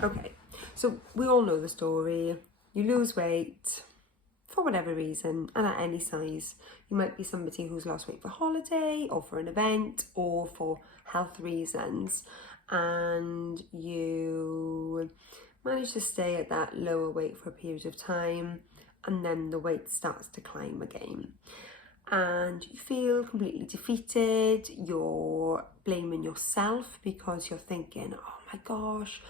Okay, so we all know the story. You lose weight for whatever reason and at any size. You might be somebody who's lost weight for holiday or for an event or for health reasons, and you manage to stay at that lower weight for a period of time, and then the weight starts to climb again. And you feel completely defeated. You're blaming yourself because you're thinking, oh my gosh,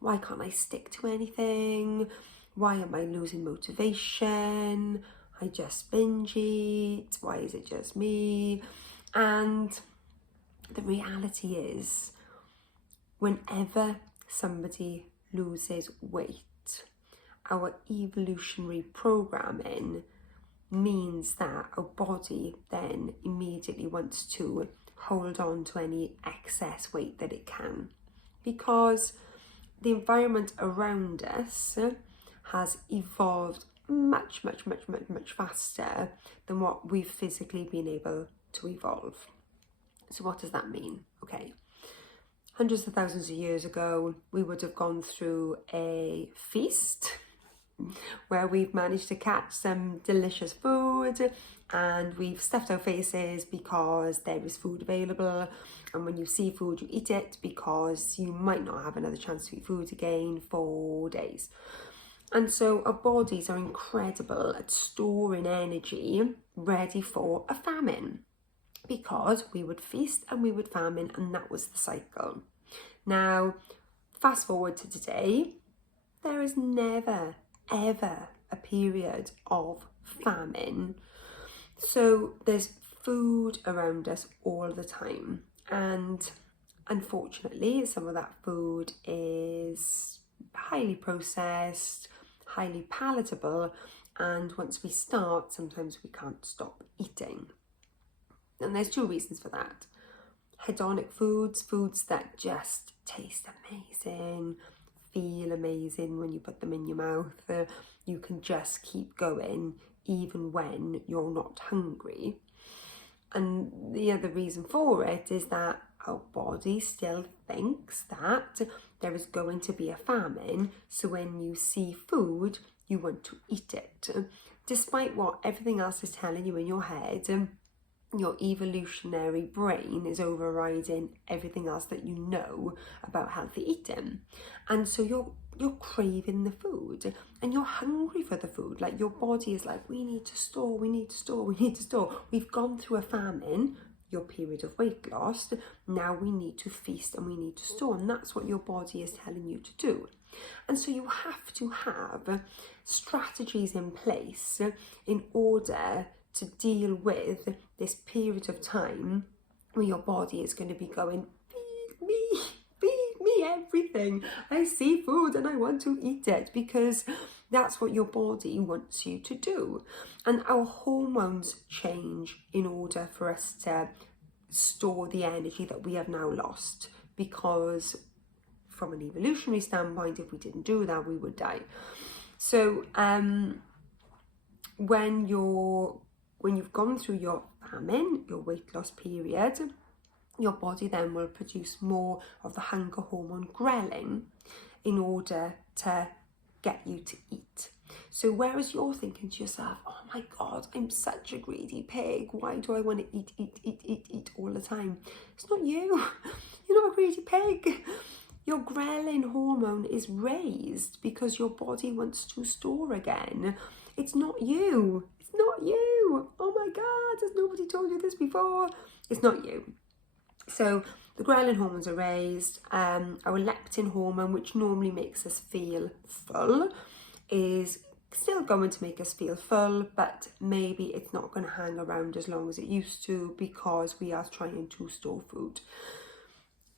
why can't I stick to anything? Why am I losing motivation? I just binge eat. Why is it just me? And the reality is, whenever somebody loses weight, our evolutionary programming means that our body then immediately wants to hold on to any excess weight that it can, because the environment around us has evolved much faster than what we've physically been able to evolve. So what does that mean? Okay, hundreds of thousands of years ago, we would have gone through a feast where we've managed to catch some delicious food and we've stuffed our faces because there is food available, and when you see food you eat it because you might not have another chance to eat food again for days. And so our bodies are incredible at storing energy ready for a famine, because we would feast and we would famine, and that was the cycle. Now fast forward to today, there is never ever a period of famine. So there's food around us all the time, and unfortunately some of that food is highly processed, highly palatable, and once we start, sometimes we can't stop eating. And there's two reasons for that. Hedonic foods, foods that just taste amazing, feel amazing when you put them in your mouth. You can just keep going even when you're not hungry. And the other reason for it is that our body still thinks that there is going to be a famine, so when you see food you want to eat it, despite what everything else is telling you in your head. Your evolutionary brain is overriding everything else that you know about healthy eating, and so you're craving the food and you're hungry for the food. Like, your body is like, we need to store, we need to store, we need to store. We've gone through a famine, your period of weight loss, now we need to feast and we need to store, and that's what your body is telling you to do. And so you have to have strategies in place in order to deal with this period of time where your body is going to be going, feed me everything. I see food and I want to eat it, because that's what your body wants you to do. And our hormones change in order for us to store the energy that we have now lost, because from an evolutionary standpoint, if we didn't do that, we would die. So when you've gone through your famine, your weight loss period, your body then will produce more of the hunger hormone ghrelin in order to get you to eat. So whereas you're thinking to yourself, oh my God, I'm such a greedy pig, why do I want to eat all the time? It's not you. You're not a greedy pig. Your ghrelin hormone is raised because your body wants to store again. It's not you. It's not you. Oh my God, has nobody told you this before? It's not you. So the ghrelin hormones are raised. Our leptin hormone, which normally makes us feel full, is still going to make us feel full, but maybe it's not going to hang around as long as it used to, because we are trying to store food.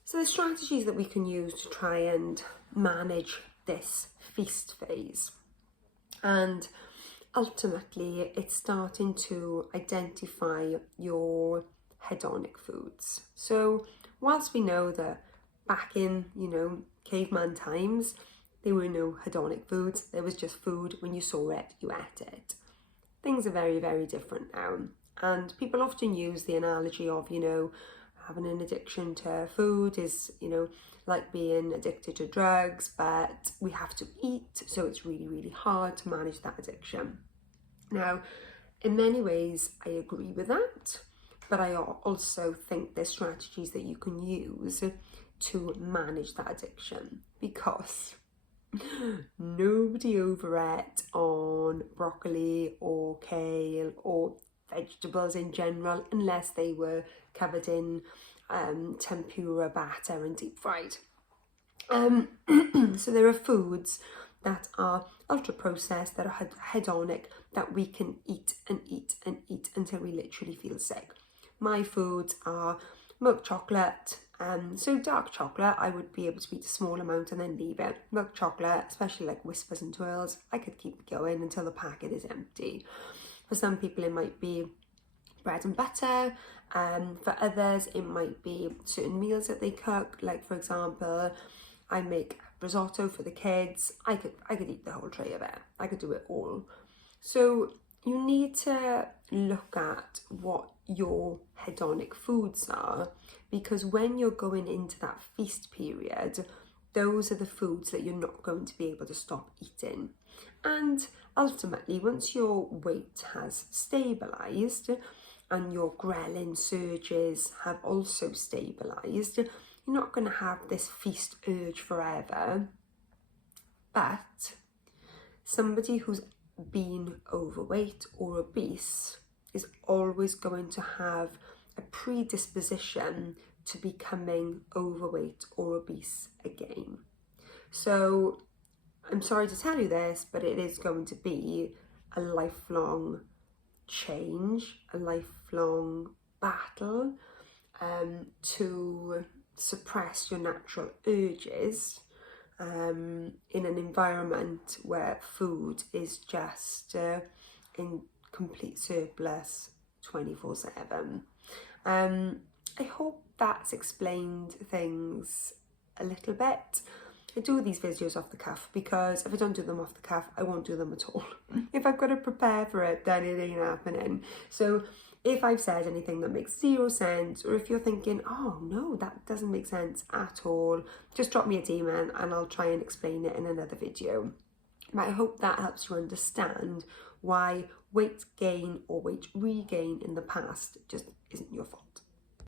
So there's strategies that we can use to try and manage this feast phase. And ultimately, it's starting to identify your hedonic foods. So whilst we know that back in, caveman times, there were no hedonic foods, there was just food. When you saw it, you ate it. Things are very, very different now. And people often use the analogy of, having an addiction to food is, you know, like being addicted to drugs, but we have to eat, so it's really, really hard to manage that addiction. Now, in many ways, I agree with that, but I also think there's strategies that you can use to manage that addiction, because nobody overate on broccoli or kale or vegetables in general unless they were covered in tempura batter and deep fried. So there are foods that are ultra processed, that are hedonic, that we can eat and eat and eat until we literally feel sick. My foods are milk chocolate. So dark chocolate, I would be able to eat a small amount and then leave it. Milk chocolate, especially like Whispers and Twirls, I could keep going until the packet is empty. For some people, it might be bread and butter. For others, it might be certain meals that they cook. Like, for example, I make risotto for the kids. I could eat the whole tray of it. I could do it all. So you need to look at what your hedonic foods are, because when you're going into that feast period, those are the foods that you're not going to be able to stop eating. And ultimately, once your weight has stabilised and your ghrelin surges have also stabilised, you're not going to have this feast urge forever. But somebody who's been overweight or obese is always going to have a predisposition to becoming overweight or obese again. So I'm sorry to tell you this, but it is going to be a lifelong change, a lifelong battle to suppress your natural urges in an environment where food is just in complete surplus 24/7. I hope that's explained things a little bit. I do these videos off the cuff because if I don't do them off the cuff, I won't do them at all. If I've got to prepare for it, then it ain't happening. So if I've said anything that makes zero sense, or if you're thinking, oh no, that doesn't make sense at all, just drop me a DM and I'll try and explain it in another video. But I hope that helps you understand why weight gain or weight regain in the past just isn't your fault.